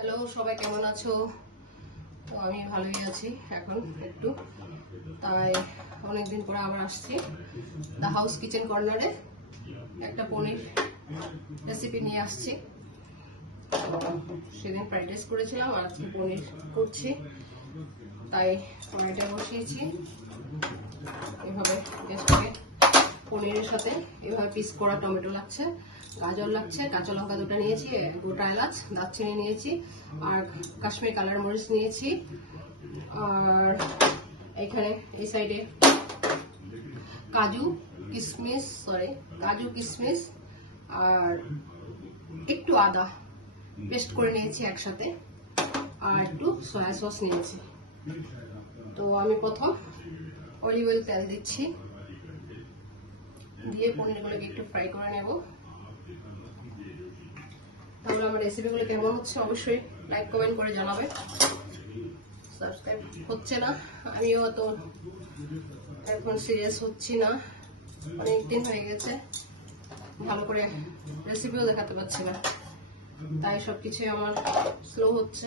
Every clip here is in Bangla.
হ্যালো, সবাই কেমন আছো? তো আমি ভালোই আছি এখন একটু, তাই অনেকদিন পরে আবার আসছি দ্য হাউস কিচেন কর্নারে। একটা পনির রেসিপি নিয়ে আসছি। সেদিন ফ্রাইড রাইস করেছিলাম আর আজকে পনির করছি, তাই কড়াইটা বসিয়েছি। এভাবে গ্যাসটাকে পনিরের সাথে এভাবে পিস করা টমেটো লাগছে, গাজর লাগছে, কাঁচা লঙ্কা দুটো নিয়েছি, গোটা এলাচ, দারচিনি নিয়েছি, আর কাশ্মীরি কালার মরিচ নিয়েছি। আর এখানে এই সাইডে কাজু কিশমিশ আর একটু আদা পেস্ট করে নিয়েছি একসাথে, আর একটু সয়া সস নিয়েছি। তো আমি প্রথম অলিভ অয়েল তেল দিচ্ছি, দিয়ে পনিরগুলোকে একটু ফ্রাই করে নেব। তাহলে আমার রেসিপিগুলো কেমন হচ্ছে অবশ্যই লাইক কমেন্ট করে জানাবে। সাবস্ক্রাইব হচ্ছে না, আমিও তো এখন সিরিয়াস হচ্ছি না, অনেকদিন হয়ে গেছে, ভালো করে রেসিপিও দেখাতে পারছি না, তাই সবকিছুই আমার স্লো হচ্ছে,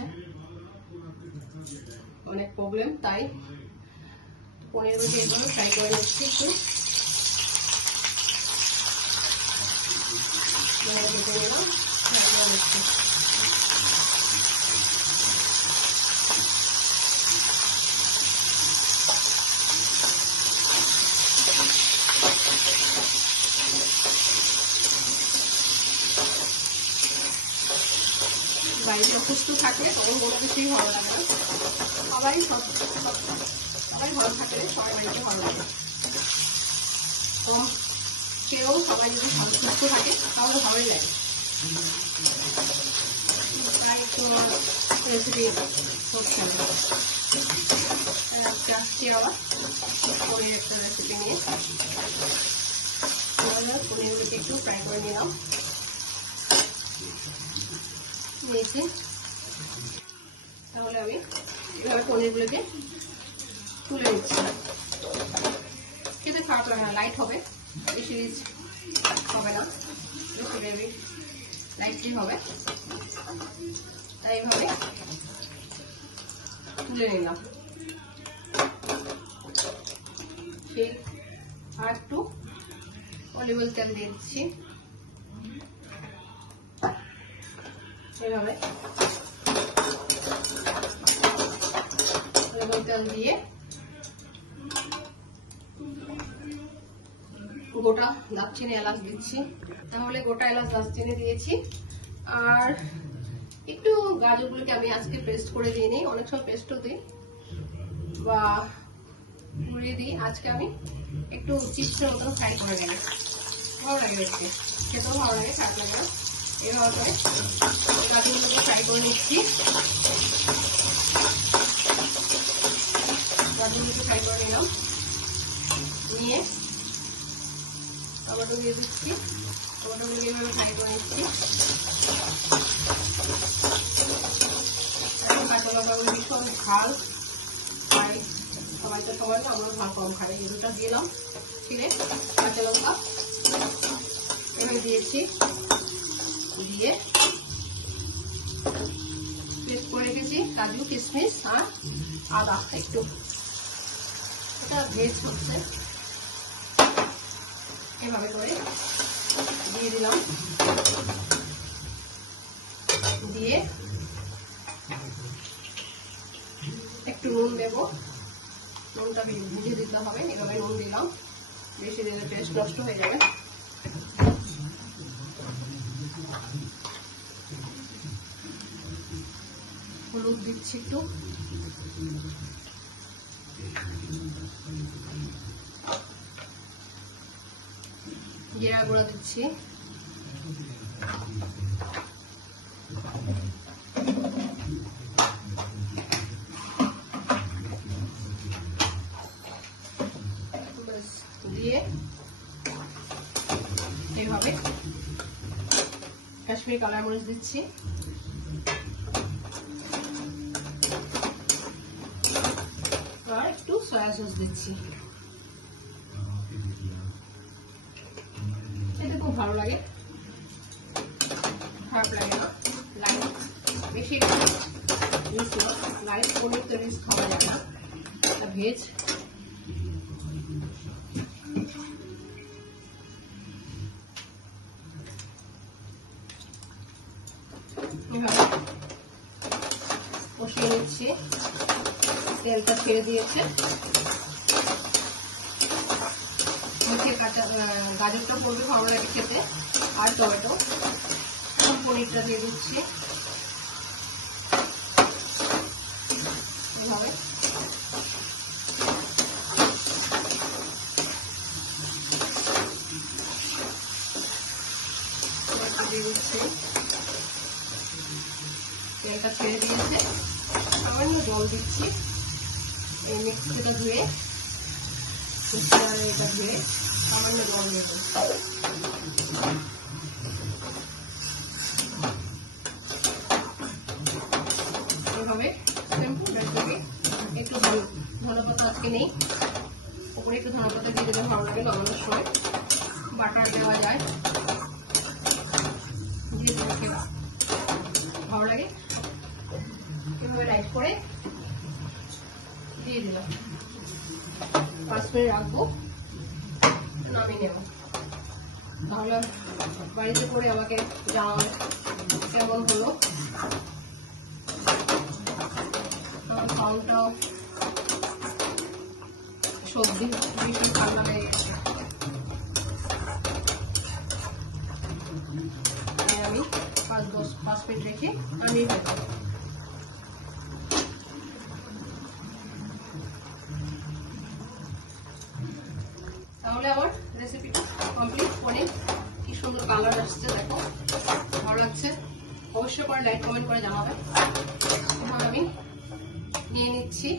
অনেক প্রবলেম। তাই পনিরগুলোকে এগুলো ফ্রাই করে নিচ্ছি একটু। বাড়িতে অসুস্থ থাকলে তখন কোনো কিছুই ভালো লাগে না, সবাই ভালো থাকলে সবাই বাড়িতে ভালো লাগে। তো কেউ সবাই যদি সুস্থ থাকে তাহলে ভালোই লাগে। তাই একটু রেসিপি হচ্ছে না, আজকে আসছি আবার পনির একটা রেসিপি নিয়ে। পনিরগুলোকে একটু ফ্রাই করে নিলাম, নিয়েছি। তাহলে আমি এভাবে পনিরগুলোকে তুলে নিচ্ছি। খেতে খারাপ লাগে না, লাইট হবে, বেশি রিচ হবে না, বেশি গ্রেভি লাইটলি হবে, তাই এইভাবে তুলে নিলাম। সেই আর একটু অলিভ অয়েল তেল দিয়ে দিচ্ছি, এইভাবে অলিভ অয়েল তেল দিয়ে গোটা দারচিনি এলাচ দিচ্ছি। তাহলে গোটা এলাচ দারচিনি দিয়েছি, আর একটু গাজরগুলোকে আমি আজকে পেস্ট করে দিইনি, অনেক সময় পেস্টও দিই বা গুঁড়িয়ে দিই। আজকে আমি একটু চিপসের মতো ফ্রাই করে নিই, ভালো লাগে দেখতে, খেতেও ভালো লাগে, খারাপ লাগে না। এভাবে করে গাজরগুলোকে ফ্রাই করে নিচ্ছি, গাজরগুলোকে ফ্রাই করে নিলাম, নিয়ে টমেটো দিয়ে দিচ্ছি, টমেটোগুলোকে এভাবে ফ্রাই করে নিচ্ছি। কাঁচা লঙ্কাগুলো ভীষণ ঝাল খাই, সবাই তো সবাই, আমরা ঝাল কম খাই। এই দুটো দিলাম ছিঁড়ে, কাঁচা লঙ্কা এভাবে দিয়েছি, দিয়ে পেস্ট করে রেখেছি কাজু কিশমিশ আর আদা একটু, এটা ভেজ হচ্ছে। এভাবে করে দিয়ে দিলাম, দিয়ে একটু নুন দেবো, নুনটা বুঝে দিতে হবে। এভাবে নুন দিলাম, বেশি দিলে টেস্ট নষ্ট হয়ে যাবে। হলুদ দিচ্ছি একটু, জিরা গুঁড়া দিচ্ছি, দিয়ে এইভাবে কাশ্মীরি কালার মরিচ দিচ্ছি, আর একটু সয়া সস দিচ্ছি। এটা খুব ভালো লাগে, খারাপ লাগে না, লাইট বেশি রিস্ক না, লাইট পনির তো রিস্ক খাওয়া যায় না, ভেজ। কষিয়ে নিচ্ছি, তেলটা ছেড়ে দিয়েছে। মুখে কাঁচা গাজরটা পড়বে ভালো লাগে খেতে, আর টমেটো। এখন পনিরটা দিয়ে দিচ্ছি এভাবে। দিয়ে দিচ্ছি, তেলটা ছেড়ে দিয়েছে। সামান্য জল দিচ্ছি, এই মিক্সিটা ধুয়ে, এটা ধুয়ে সামান্য জল দেব। এইভাবে একটু ধনেপাতা আজকে নেই, উপরে একটু ধনেপাতা দিয়ে দিলে ভালো লাগে। লবণের সময় বাটার দেওয়া যায়, দিয়ে দিলে ভালো লাগে। এভাবে লাইট করে দিয়ে দিলাম, 5 মিনিট রাখবো, নামিয়ে নেব। তাহলে বাড়িতে করে আমাকে জানাবে কেমন হলো। সাউন্ডটাও সবজি ভীষণ ঠান্ডা লেগে গেছে, আমি 5 মিনিট রেখে নামিয়ে ফেলবো। তাহলে আমার রেসিপিটা কমপ্লিট। পনির কি সুন্দর কালার আসছে, দেখো ভালো লাগছে। অবশ্যই করে লাইক কমেন্ট করে জানাবে। এখন আমি নিয়ে নিচ্ছি,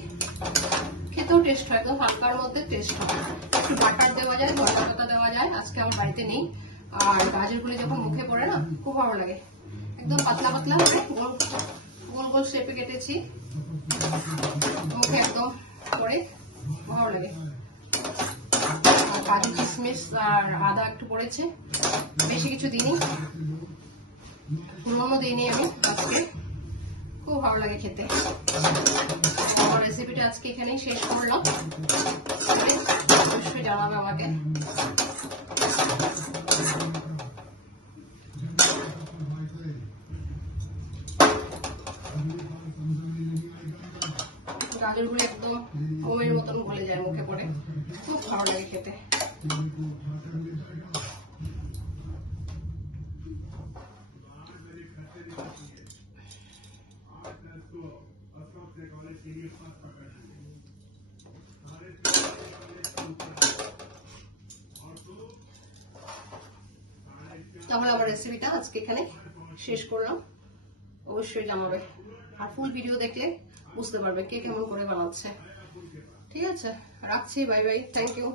খেতেও টেস্ট হয়, একদম হালকার মধ্যে টেস্ট হয়। একটু বাটার দেওয়া যায়, ধনেপাতা দেওয়া যায়, আজকে আমার বাড়িতে নেই। আর গাজরগুলি যখন মুখে পড়ে না, খুব ভালো লাগে। একদম পাতলা পাতলা করে গোল গোল শেপে কেটেছি, মুখে একদম পড়ে ভালো লাগে। কাজু কিশমিশ আর আদা একটু পড়েছে, বেশি কিছু দিইনি, পুরোনো দিইনি আমি আজকে। খুব ভালো লাগে খেতে। আমার রেসিপিটা আজকে এখানেই শেষ করলাম, অবশ্যই জানাবে আমাকে। গাজরগুলো একদম ওমের মতন গলে যায় মুখে পড়ে, খুব ভালো লাগে খেতে। তাহলে আমার রেসিপিটা আজকে এখানে শেষ করলাম, অবশ্যই জানাবে। আর ফুল ভিডিও দেখলে বুঝতে পারবে কে কেমন করে বানাচ্ছে। ঠিক আছে, রাখছি, বাই বাই, থ্যাংক ইউ।